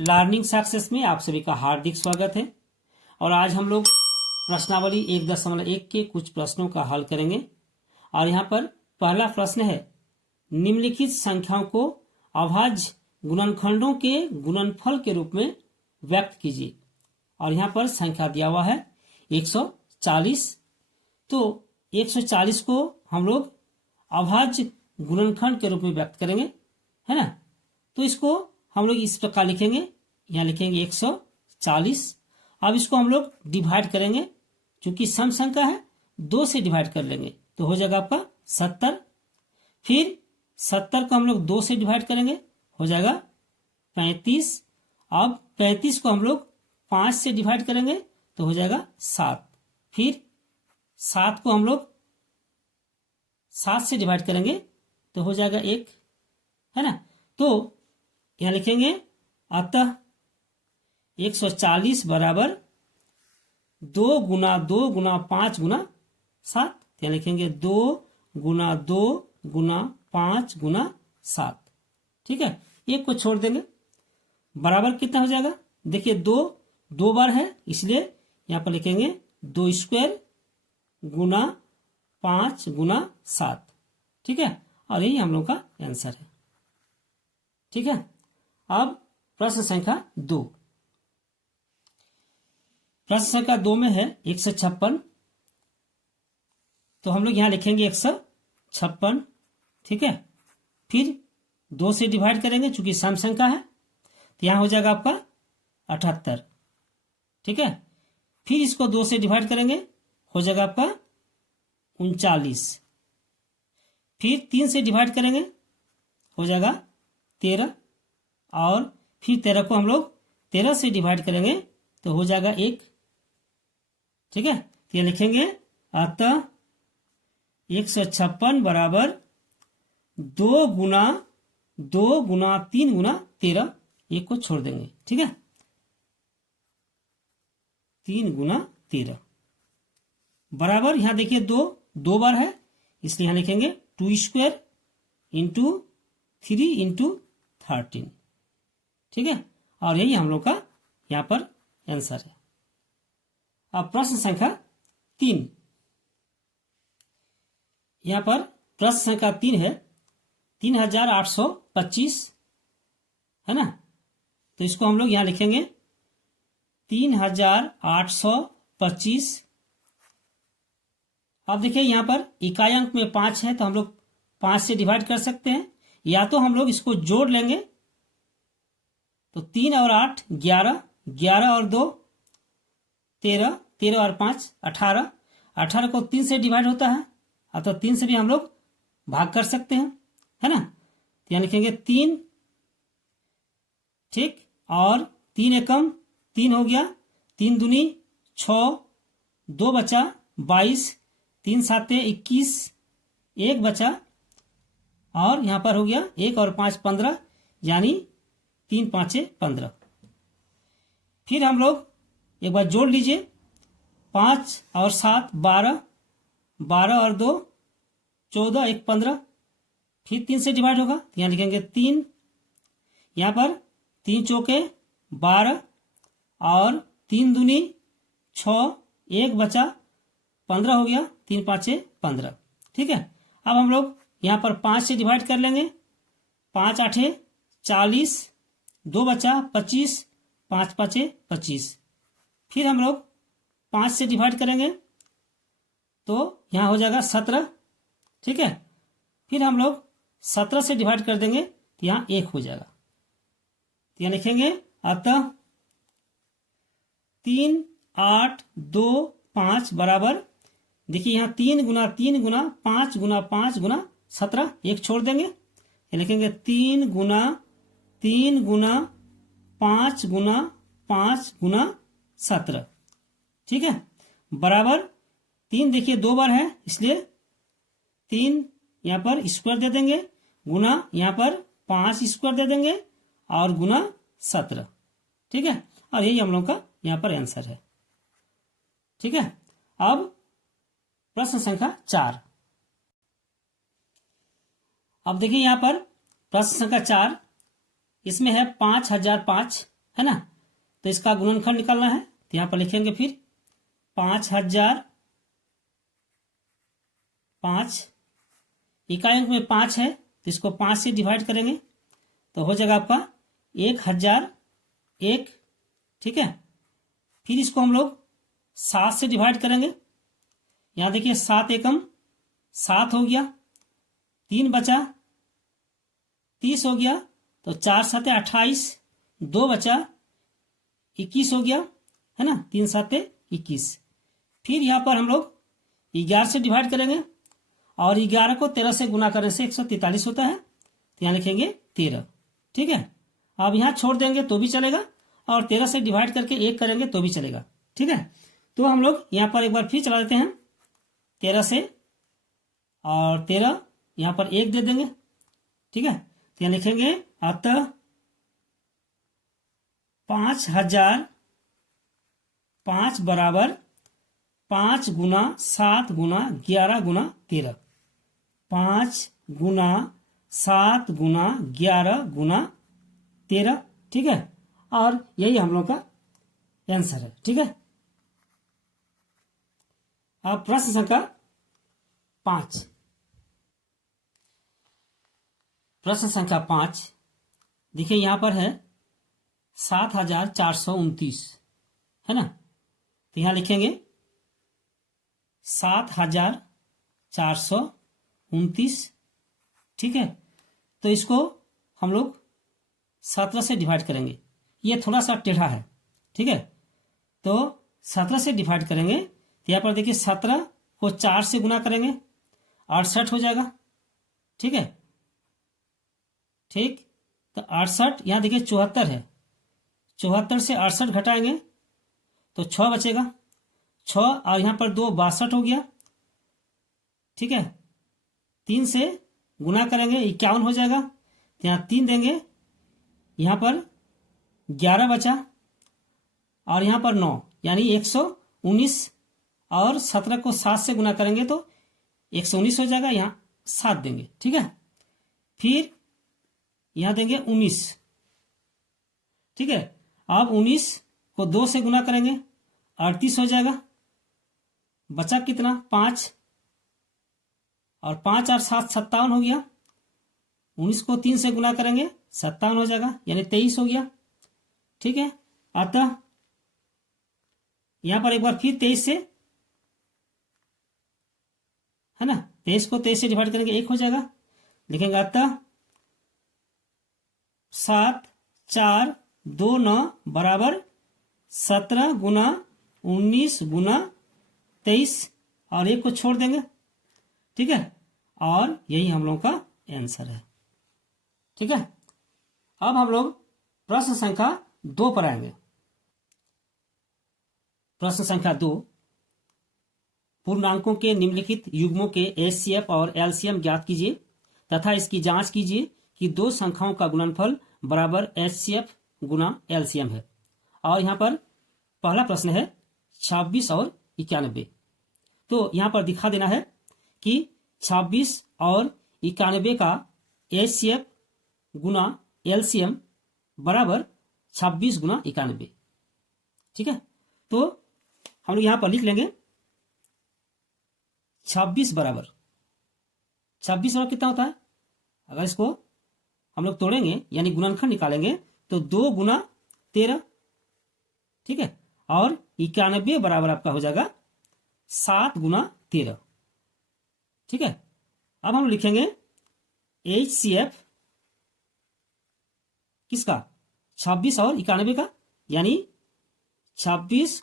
Learning success में आप सभी का हार्दिक स्वागत है। और आज हम लोग प्रश्नावली 1.1 के कुछ प्रश्नों का हल करेंगे। और यहाँ पर पहला प्रश्न है, निम्नलिखित संख्याओं को अभाज्य गुणनखंडों के गुणनफल के रूप में व्यक्त कीजिए। और यहाँ पर संख्या दिया हुआ है 140। तो 140 को हम लोग अभाज्य गुणनखंड के रूप में व्यक्त करेंगे, है ना। तो इसको हम लोग इस प्रकार लिखेंगे, यहाँ लिखेंगे 140। अब इसको हम लोग डिवाइड करेंगे, क्योंकि सम संख्या है 2 से डिवाइड कर लेंगे तो हो जाएगा आपका 70। फिर 70 को हम लोग 2 से डिवाइड करेंगे, हो जाएगा 35। अब 35 को हम लोग 5 से डिवाइड करेंगे तो हो जाएगा 7। फिर 7 को हम लोग 7 से डिवाइड करेंगे तो हो जाएगा 1, है ना। तो यहाँ लिखेंगे अतः 140 बराबर 2 गुना 2 गुना 5 गुना 7। यहाँ लिखेंगे 2 गुना 2 गुना 5 गुना 7। ठीक है, एक को छोड़ देंगे, बराबर कितना हो जाएगा। देखिए 2 बार है, इसलिए यहाँ पर लिखेंगे 2 स्क्वायर गुना 5 गुना 7। ठीक है, और यही हम लोग का आंसर है। ठीक है, अब प्रश्न संख्या 2। प्रश्न संख्या 2 में है 156। तो हम लोग यहां लिखेंगे 156। ठीक है, फिर 2 से डिवाइड करेंगे, चूंकि सम संख्या है तो यहां हो जाएगा आपका 78। ठीक है, फिर इसको 2 से डिवाइड करेंगे, हो जाएगा आपका 39। फिर 3 से डिवाइड करेंगे, हो जाएगा 13। और फिर 13 को हम लोग 13 से डिवाइड करेंगे तो हो जाएगा 1। ठीक है, तो ये लिखेंगे अतः 156 बराबर 2 गुना 3 गुना 13। एक को छोड़ देंगे, ठीक है, 3 गुना 13 बराबर, यहां देखिए 2 बार है, इसलिए यहां लिखेंगे 2 स्क्वायर इंटू 3 इंटू 13। ठीक है, और यही हम लोग का यहां पर आंसर है। अब प्रश्न संख्या 3। यहां पर प्रश्न संख्या 3 है 3825, है ना। तो इसको हम लोग यहां लिखेंगे 3825। अब देखिए यहां पर इकाई अंक में 5 है, तो हम लोग 5 से डिवाइड कर सकते हैं, या तो हम लोग इसको जोड़ लेंगे। तो 3 और 8 11, 11 और 2 13, 13 और 5 18, 18 को 3 से डिवाइड होता है, अतः 3 से भी हम लोग भाग कर सकते हैं, है ना। तो यहाँ लिखेंगे 3, ठीक, और 3 एकम 3 हो गया, 3 दूनी 6, 2 बचा 22, 3 साते 21, 1 बचा, और यहां पर हो गया 1 और 5 15, यानी 3 5 15। फिर हम लोग एक बार जोड़ लीजिए, 5 और 7 12, 12 और 2 14, 1 15। फिर 3 से डिवाइड होगा, तो यहाँ लिखेंगे 3, यहाँ पर 3 चौके 12 और 3 दूनी 6, 1 बचा 15 हो गया, 3 5 15। ठीक है, अब हम लोग यहाँ पर 5 से डिवाइड कर लेंगे, 5 8 40, 2 बचा 25, 5 5 25। फिर हम लोग 5 से डिवाइड करेंगे तो यहाँ हो जाएगा 17। ठीक है, फिर हम लोग 17 से डिवाइड कर देंगे तो यहाँ 1 हो जाएगा। तो यहाँ लिखेंगे अतः 3 8 2 5 बराबर, देखिए यहाँ 3 गुना 3 गुना 5 गुना 5 गुना 17, एक छोड़ देंगे, ये लिखेंगे 3 गुना 3 गुना 5 गुना 5 गुना 17। ठीक है, बराबर 3 देखिए 2 बार है, इसलिए 3 यहां पर स्क्वायर दे देंगे, गुना यहां पर 5 स्क्वायर दे देंगे, और गुना 17। ठीक है, और यही हम लोग का यहां पर आंसर है। ठीक है, अब प्रश्न संख्या 4। अब देखिए यहां पर प्रश्न संख्या 4, इसमें है 5005, है ना। तो इसका गुणनखंड निकालना है, तो यहां पर लिखेंगे फिर 5000, 5 इकाई अंक में 5 है तो इसको 5 से डिवाइड करेंगे तो हो जाएगा आपका 1001। ठीक है, फिर इसको हम लोग 7 से डिवाइड करेंगे। यहां देखिए 7 एकम 7 हो गया, 3 बचा 30 हो गया, तो 4 7 28, 2 बचा 21 हो गया, है ना, 3 7 21। फिर यहाँ पर हम लोग 11 से डिवाइड करेंगे और 11 को 13 से गुना करने से 143 होता है, तो यहाँ लिखेंगे 13। ठीक है, अब यहाँ छोड़ देंगे तो भी चलेगा और 13 से डिवाइड करके 1 करेंगे तो भी चलेगा। ठीक है, तो हम लोग यहाँ पर एक बार फिर चला देते हैं 13 से, और 13 यहाँ पर 1 दे देंगे। ठीक है, तो यहाँ लिखेंगे अतः 5005 बराबर 5 गुना 7 गुना 11 गुना 13, 5 गुना 7 गुना 11 गुना 13। ठीक है, और यही हम लोग का आंसर है। ठीक है, अब प्रश्न संख्या 5। प्रश्न संख्या 5 देखिए यहां पर है 7429, है ना। तो यहां लिखेंगे 7429। ठीक है, तो इसको हम लोग 17 से डिवाइड करेंगे, ये थोड़ा सा टेढ़ा है। ठीक है, तो 17 से डिवाइड करेंगे तो यहाँ पर देखिए 17 को 4 से गुना करेंगे 68 हो जाएगा। ठीक है, ठीक, तो 68 यहाँ देखिए 74 है, 74 से 68 घटाएंगे तो 6 बचेगा, 6 और यहाँ पर 2 62 हो गया। ठीक है, 3 से गुना करेंगे 51 हो जाएगा, तो यहाँ 3 देंगे, यहाँ पर 11 बचा और यहाँ पर 9 यानी 119, और 17 को 7 से गुना करेंगे तो 119 हो जाएगा, यहाँ 7 देंगे। ठीक है, फिर यहाँ देंगे 19। ठीक है, अब 19 को 2 से गुना करेंगे 38 हो जाएगा, बचा कितना 5, और 5 और 7 57 हो गया, 19 को 3 से गुना करेंगे 57 हो जाएगा यानी 23 हो गया। ठीक है, अतः यहां पर एक बार फिर 23 से, है ना, 23 को 23 से डिवाइड करेंगे 1 हो जाएगा, लिखेंगे अतः 7 4 2 9 बराबर 17 गुना 19 गुना 23, और 1 को छोड़ देंगे। ठीक है, और यही हम लोगों का आंसर है। ठीक है, अब हम लोग प्रश्न संख्या 2 पर आएंगे। प्रश्न संख्या 2, पूर्णांकों के निम्नलिखित युग्मों के एचसीएफ और एलसीएम ज्ञात कीजिए तथा इसकी जांच कीजिए कि दो संख्याओं का गुणनफल बराबर एचसीएफ गुना एलसीएम है। और यहां पर पहला प्रश्न है 26 और 91। तो यहां पर दिखा देना है कि 26 और 91 का एचसीएफ गुना एलसीएम बराबर 26 गुना 91। ठीक है, तो हम लोग यहां पर लिख लेंगे 26 बराबर कितना होता है, अगर इसको हम लोग तोड़ेंगे यानी गुणनखंड निकालेंगे तो 2 गुना 13। ठीक है, और 91 बराबर आपका हो जाएगा 7 गुना 13। ठीक है, अब हम लिखेंगे एचसीएफ किसका 26 और 91 का, यानी 26,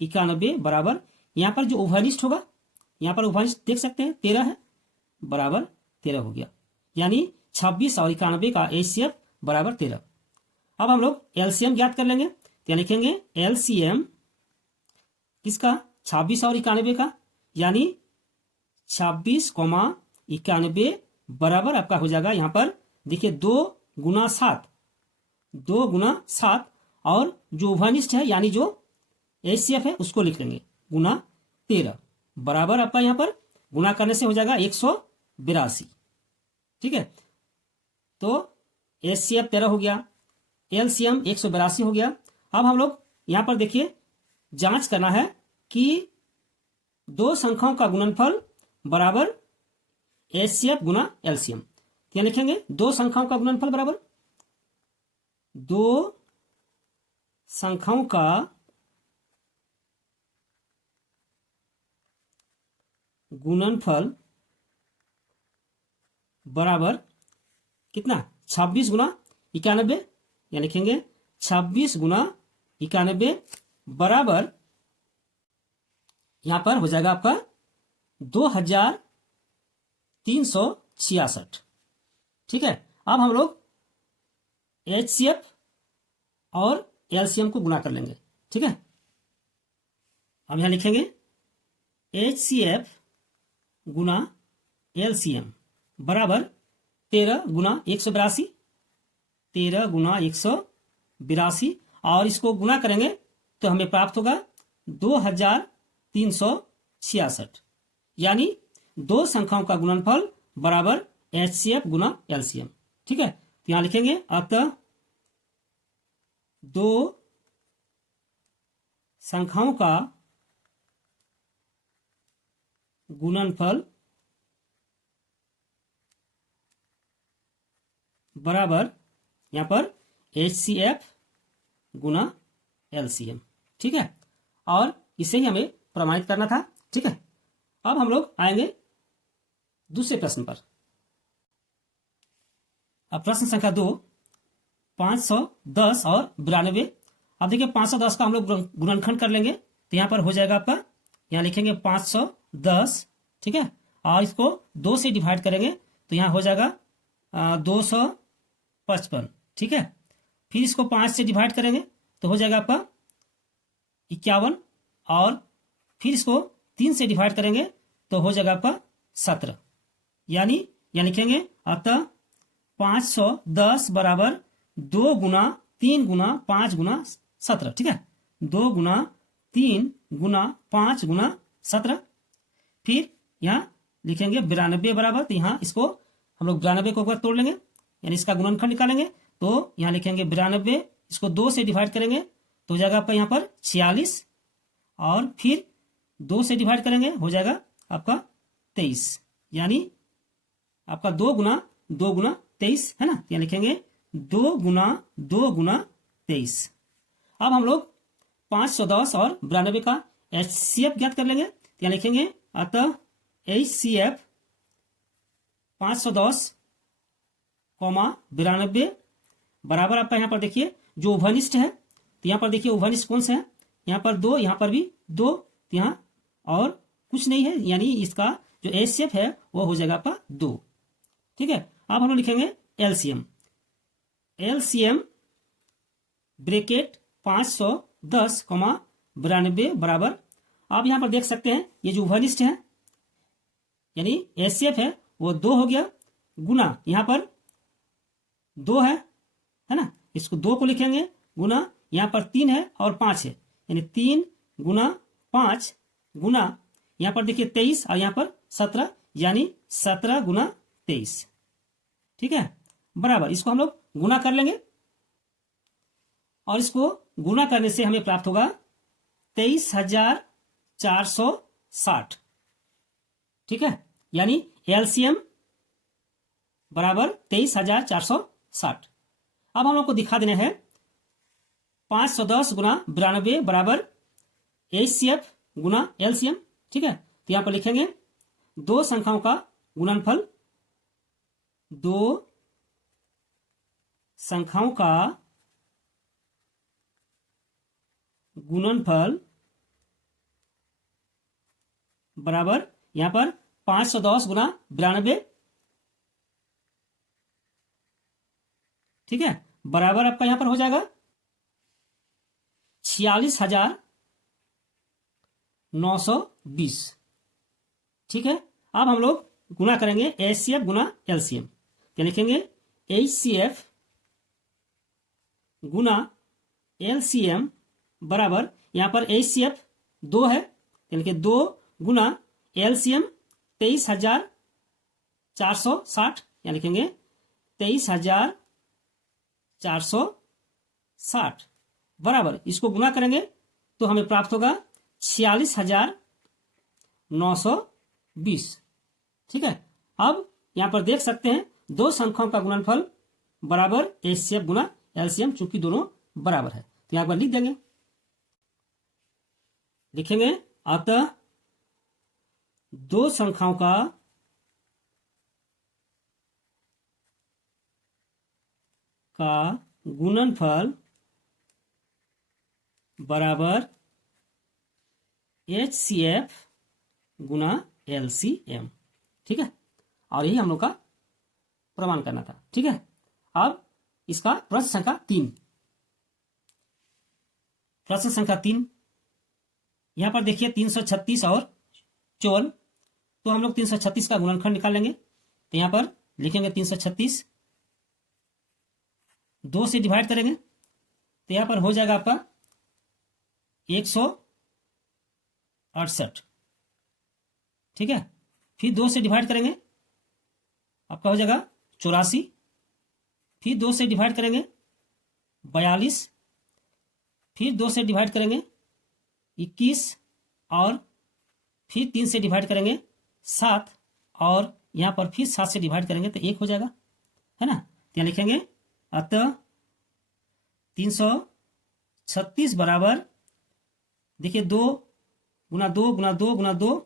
91 बराबर, यहां पर जो उभयनिष्ठ होगा, यहां पर उभयनिष्ठ देख सकते हैं 13 है, बराबर 13 हो गया, यानी 26 और 91 का एचसीएफ बराबर 13। अब हम लोग एलसीएम ज्ञात कर लेंगे, तो लिखेंगे एलसीएम किसका 26 और 91 का, यानी 26, 91 बराबर आपका हो जाएगा, यहां पर देखिए 2 गुना 7, 2 गुना 7, और जो उभयनिष्ठ है यानी जो एचसीएफ है उसको लिख लेंगे गुना 13 बराबर आपका यहां पर गुना करने से हो जाएगा 182। ठीक है, तो एचसीएफ 13 हो गया, एलसीएम 182 हो गया। अब हम लोग यहां पर देखिए जांच करना है कि दो संख्याओं का गुणनफल बराबर एचसीएफ गुना एलसीएम। क्या लिखेंगे? दो संख्याओं का गुणनफल बराबर दो संख्याओं का गुणनफल बराबर कितना? 26 गुना 91। या लिखेंगे 26 गुना 91 बराबर यहां पर हो जाएगा आपका 2366। ठीक है। अब हम लोग एचसीएफ और एलसीएम को गुणा कर लेंगे। ठीक है। अब यहां लिखेंगे एचसीएफ गुना एलसीएम बराबर 13 गुना 182। 13 गुना 182 और इसको गुना करेंगे तो हमें प्राप्त होगा 2366। यानी दो संख्याओं का गुणनफल बराबर एचसीएफ गुना एलसीएम। ठीक है। तो यहां लिखेंगे अतः दो संख्याओं का गुणनफल बराबर यहां पर एचसीएफ गुना एलसीएम। ठीक है। और इसे ही हमें प्रमाणित करना था। ठीक है। अब हम लोग आएंगे दूसरे प्रश्न पर। अब प्रश्न संख्या 2, 510 और 92। अब देखिए 510 का हम लोग गुणनखंड कर लेंगे तो यहां पर हो जाएगा आपका, यहां लिखेंगे 510। ठीक है। और इसको 2 से डिवाइड करेंगे तो यहां हो जाएगा 255। ठीक है। फिर इसको 5 से डिवाइड करेंगे तो हो जाएगा आपका 51। और फिर इसको 3 से डिवाइड करेंगे तो हो जाएगा आपका 17। यानी यहां लिखेंगे अतः 510 बराबर 2 गुना 3 गुना 5 गुना 17। ठीक है। 2 गुना 3 गुना 5 गुना 17। फिर यहां लिखेंगे 92 बराबर, तो यहां इसको हम लोग 92 को ऊपर तोड़ लेंगे यानी इसका गुणनखंड निकालेंगे तो यहां लिखेंगे 92, इसको 2 से डिवाइड करेंगे तो हो जाएगा आपका यहां पर 46। और फिर 2 से डिवाइड करेंगे हो जाएगा आपका 23। यानी आपका 2 गुना 23 है ना। यहां लिखेंगे 2 गुना 23। अब हम लोग 510 और 92 का एचसीएफ ज्ञात कर लेंगे। यहां लिखेंगे अतः एचसीएफ 510 92 बराबर आपका यहां पर देखिए जो उभयनिष्ठ है तो यहां पर देखिए उभयनिष्ठ कौन सा है? यहां पर 2, यहां पर भी 2, यहां और कुछ नहीं है यानी इसका जो एचसीएफ है वो हो जाएगा आपका 2। ठीक है। अब हम लोग लिखेंगे एलसीएम। एलसीएम ब्रैकेट 510 92 बराबर, आप यहां पर देख सकते हैं ये जो उभयनिष्ठ है यानी एचसीएफ है वो 2 हो गया, गुना यहां पर 2 है ना, इसको 2 को लिखेंगे, गुना यहां पर 3 है और 5 है यानी 3 गुना 5 गुना यहां पर देखिए 23 और यहां पर 17 यानी 17 गुना 23। ठीक है। बराबर इसको हम लोग गुना कर लेंगे और इसको गुना करने से हमें प्राप्त होगा 23,460। ठीक है। यानी एलसीएम बराबर 23,460। अब हम लोग को दिखा देना है 510 गुना 92 बराबर एचसीएफ गुना एलसीएम। ठीक है। तो यहां पर लिखेंगे दो संख्याओं का गुणनफल, दो संख्याओं का गुणनफल बराबर यहां पर 510 गुना 92। ठीक है। बराबर आपका यहां पर हो जाएगा 46,920। ठीक है। अब हम लोग गुना करेंगे एचसीएफ गुना एलसीएम। क्या लिखेंगे? एचसीएफ गुना एलसीएम बराबर यहां पर एचसीएफ 2 है यानी कि 2 गुना एलसीएम 23,460 या लिखेंगे 23,460 60 बराबर इसको गुना करेंगे तो हमें प्राप्त होगा 46,920। ठीक है, अब यहां पर देख सकते हैं दो संख्याओं का गुणनफल बराबर एचसीएफ गुना एलसीएम, चूंकि दोनों बराबर है तो यहां पर लिख देंगे, लिखेंगे अतः दो संख्याओं का गुणनफल बराबर एचसीएफ गुना एलसीएम। ठीक है, और यही हम लोग का प्रमाण करना था। ठीक है, अब इसका प्रश्न संख्या 3, प्रश्न संख्या 3 यहां पर देखिए 336 और 54, तो हम लोग 336 का गुणनखंड निकाल लेंगे। तो यहां पर लिखेंगे 336 2 से डिवाइड करेंगे तो यहां पर हो जाएगा आपका 168। ठीक है, फिर 2 से डिवाइड करेंगे आपका हो जाएगा 84, फिर 2 से डिवाइड करेंगे 42, फिर 2 से डिवाइड करेंगे 21 और फिर 3 से डिवाइड करेंगे 7 और यहां पर फिर 7 से डिवाइड करेंगे तो 1 हो जाएगा, है ना। तो यहां लिखेंगे अतः 336 बराबर देखिए 2 गुना 2 गुना 2 गुना 2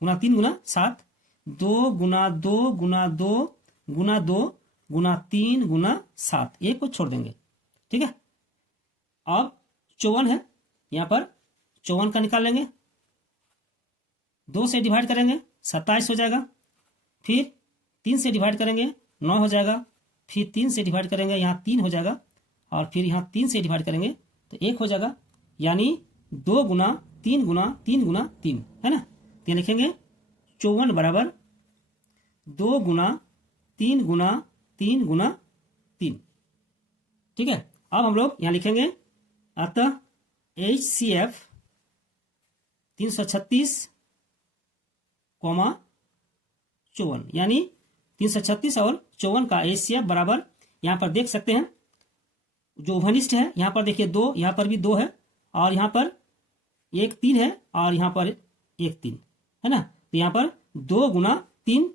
गुना 3 गुना 7, 2 गुना 2 गुना 2 गुना 2 गुना 3 गुना 7, एक को छोड़ देंगे। ठीक है, अब 54 है, यहां पर 54 का निकाल लेंगे, 2 से डिवाइड करेंगे 27 हो जाएगा, फिर 3 से डिवाइड करेंगे 9 हो जाएगा, फिर 3 से डिवाइड करेंगे यहाँ 3 हो जाएगा और फिर यहाँ 3 से डिवाइड करेंगे तो 1 हो जाएगा, यानी 2 गुना 3 गुना 3 गुना 3, है ना। तो लिखेंगे 54 बराबर 2 गुना 3 गुना 3 गुना 3। ठीक है, अब हम लोग यहाँ लिखेंगे अतः HCF 336 कोमा 54, यानी 336 और 54 का HCF बराबर यहां पर देख सकते हैं जो घनिष्ठ है, यहां पर देखिए 2, यहां पर भी 2 है और यहां पर 1 3 है और यहां पर 1 3, है ना। तो यहां पर 2 गुना 3,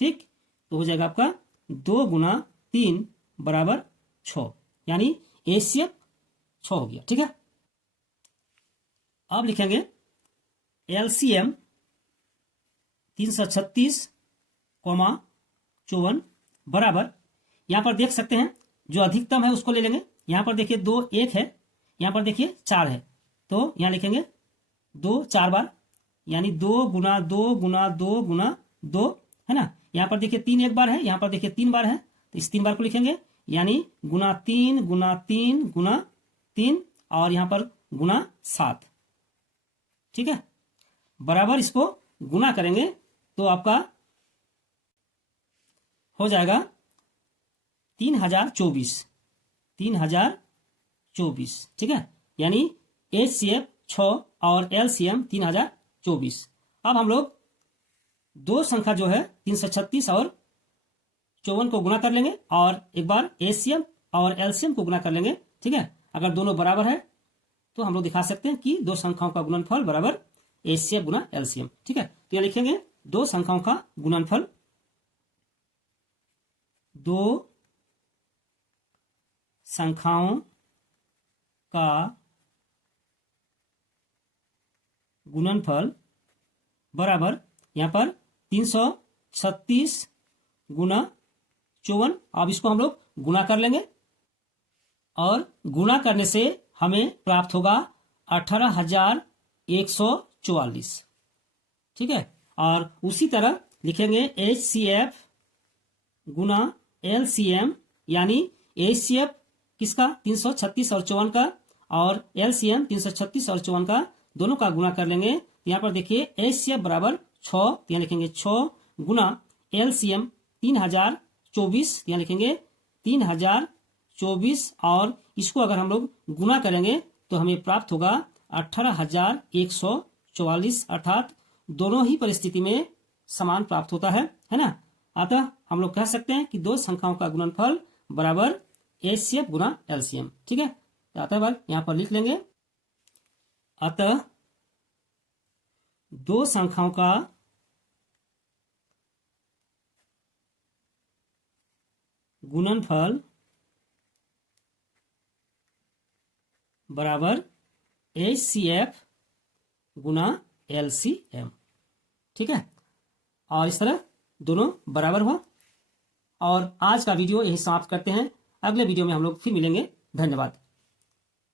ठीक, तो हो जाएगा आपका 2 गुना 3 बराबर 6, यानी HCF 6 हो गया। ठीक है, अब लिखेंगे LCM 336 कोमा 54 बराबर, यहां पर देख सकते हैं जो अधिकतम है उसको ले लेंगे, यहां पर देखिए 2 1 है, यहां पर देखिए 4 है, तो यहां लिखेंगे 2 4 बार, यानी 2 गुना 2 गुना 2 गुना 2, है ना। यहां पर देखिए 3 एक बार है, यहां पर देखिए 3 बार है, तो इस 3 बार को लिखेंगे, यानी गुना 3 गुना 3 गुना 3 और यहां पर गुना 7। ठीक है, बराबर इसको गुना करेंगे तो आपका हो जाएगा 3024। ठीक है, यानी HCF 6 और LCM 3024। अब हम लोग दो संख्या जो है 336 और 54 को गुना कर लेंगे और एक बार HCF और LCM को गुना कर लेंगे। ठीक है, अगर दोनों बराबर है तो हम लोग दिखा सकते हैं कि दो संख्याओं का गुणनफल बराबर HCF गुना LCM। ठीक है, तो यहां लिखेंगे दो संख्याओं का गुणनफल, दो संख्याओं का गुणनफल बराबर यहां पर 336 गुना 54। अब इसको हम लोग गुना कर लेंगे और गुना करने से हमें प्राप्त होगा 18,144। ठीक है, और उसी तरह लिखेंगे HCF गुना LCM, यानी HCF किसका 336 और 54 का और LCM 336 और 54 का दोनों का गुना कर लेंगे। यहाँ पर देखिए HCF बराबर 6, यहाँ लिखेंगे 6 गुना LCM 3024, यहाँ लिखेंगे 3024 और इसको अगर हम लोग गुना करेंगे तो हमें प्राप्त होगा 18,144, अर्थात दोनों ही परिस्थिति में समान प्राप्त होता है ना। अतः हम लोग कह सकते हैं कि दो संख्याओं का गुणनफल बराबर HCF गुना LCM। ठीक है, अतः वर्ग यहां पर लिख लेंगे। अतः दो संख्याओं का गुणनफल बराबर HCF गुना LCM। ठीक है, और इस तरह दोनों बराबर हुआ। और आज का वीडियो यही समाप्त करते हैं। अगले वीडियो में हम लोग फिर मिलेंगे। धन्यवाद।